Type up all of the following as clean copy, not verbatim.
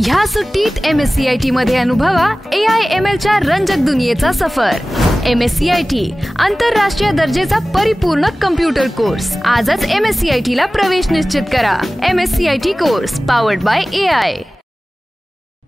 ह्या सुट्टीत MSCIT मध्ये अनुभवा AI/ML च्या रंजक दुनियेचा सफर। MSCIT आंतरराष्ट्रीय दर्जेचा परिपूर्ण कम्प्युटर कोर्स। आजच MSCIT ला प्रवेश निश्चित करा। MSCIT course powered by AI।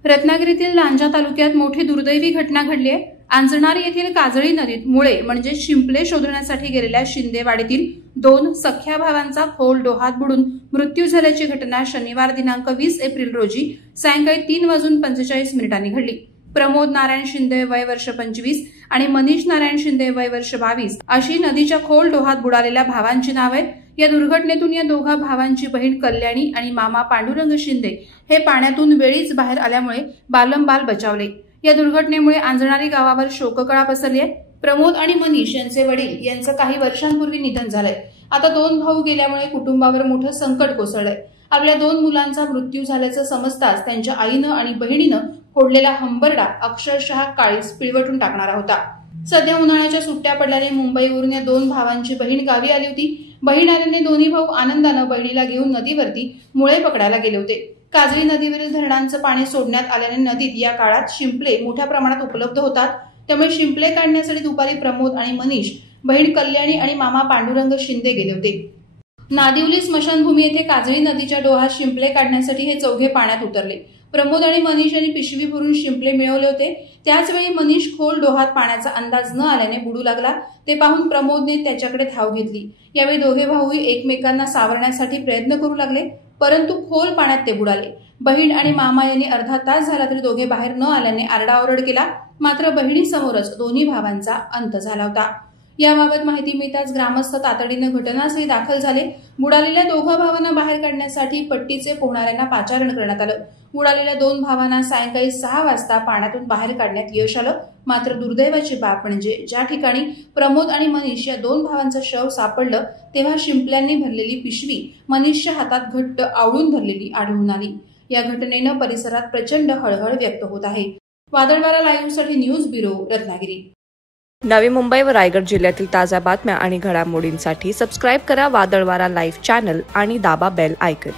रत्नागिरीतील लांजा तालुक्यात मोठी दुर्दैवी घटना घडली आहे। आंजणारी येथील काजळी नदीत मुळे म्हणजे शिंपले शोधण्यासाठी गेलेल्या शिंदेवाडीतील 2 सख्या भावांचा खोल डोहात बुडून मृत्यू झाल्याची घटना शनिवार दिनांक 20 एप्रिल रोजी सायंकाळी 3:45 घडली। प्रमोद नारायण शिंदे वय वर्ष 25 आणि मनीष नारायण शिंदे वय वर्ष 22 अशी नदीच्या खोल डोहात बुडालेल्या भावांची नाव आहेत। या दुर्घटनेतून या दोघा भावांची बहीण कल्याणी आणि मामा पांडुरंग शिंदे हे पाण्यातून वेळीच बाहेर आल्यामुळे बालंबाल बचावले। या दुर्घटनेमुळे आंजणारी गावावर शोककळा पसरली आहे। प्रमोद आणि मनीष यांचे वडील यांचं काही वर्षांपूर्वी निधन झालंय। आता 2 भाऊ गेल्यामुळे कुटुंबावर मोठं संकट कोसळलंय। आपल्या 2 मुलांचा मृत्यू झाल्याचं समजताच त्यांच्या आईनं आणि बहिणीनं फोडलेला हंबरडा अक्षरशः काळीच पिळवटून टाकणारा होता। सध्या उन्हाळ्याच्या सुट्ट्या पडल्याने मुंबईवरून या 2 भावांची बहीण गावी आली होती। बहीण आल्याने दोन्ही भाऊ आनंदानं बहिणीला घेऊन नदीवरती मुळे पकडायला गेले होते। काजळी नदीवरील धरणांचं पाणी सोडण्यात आल्याने नदीत या काळात शिंपले मोठ्या प्रमाणात उपलब्ध होतात। त्यामुळे शिंपले काढण्यासाठी दुपारी प्रमोद आणि मनीष, बहीण कल्याणी आणि मामा पांडुरंग शिंदे गेले होते। नादिवली स्मशानभूमी येथे काजळी नदीच्या डोहात शिंपले काढण्यासाठी हे चौघे पाण्यात उतरले। प्रमोद आणि मनीष यांनी पिशवी भरून शिंपले मिळवले होते। त्याचवेळी मनीष खोल डोहात पाण्याचा अंदाज न आल्याने बुडू लागला। ते पाहून प्रमोदने त्याच्याकडे धाव घेतली। यावेळी दोघे भाऊही एकमेकांना सावरण्यासाठी प्रयत्न करू लागले, परंतु खोल पाण्यात ते बुडाले। बहीण आणि मामा यांनी अर्धा तास झाला तरी दोघे बाहेर न आल्याने आरडाओरड केला, मात्र बहिणीसमोरच दोन्ही भावांचा अंत झाला होता। याबाबत माहिती मिळताच ग्रामस्थ तातडीनं घटनास्थळी दाखल झाले। बुडालेल्या 2 भावांना बाहेर काढण्यासाठी पट्टीचे पोहणाऱ्यांना पाचारण करण्यात आलं। बुडालेल्या 2 भावांना सायंकाळी 6 वाजता पाण्यातून बाहेर काढण्यात यश आलं। मात्र दुर्दैवाची बाब म्हणजे ज्या ठिकाणी प्रमोद आणि मनीष या 2 भावांचं शव सापडलं तेव्हा शिंपल्यांनी भरलेली पिशवी मनीषच्या हातात घट्ट आवळून धरलेली आढळून आली। या घटनेनं परिसरात प्रचंड हळहळ व्यक्त होत आहे। वादळवारा लाईव्हसाठी न्यूज ब्युरो, रत्नागिरी। नवी मुंबई व रायगड जिल्ह्यातील ताज्या बातम्या आणि घडामोडींसाठी सबस्क्राईब करा वादळवारा लाईव्ह चॅनल आणि दाबा बेल आयकॉन।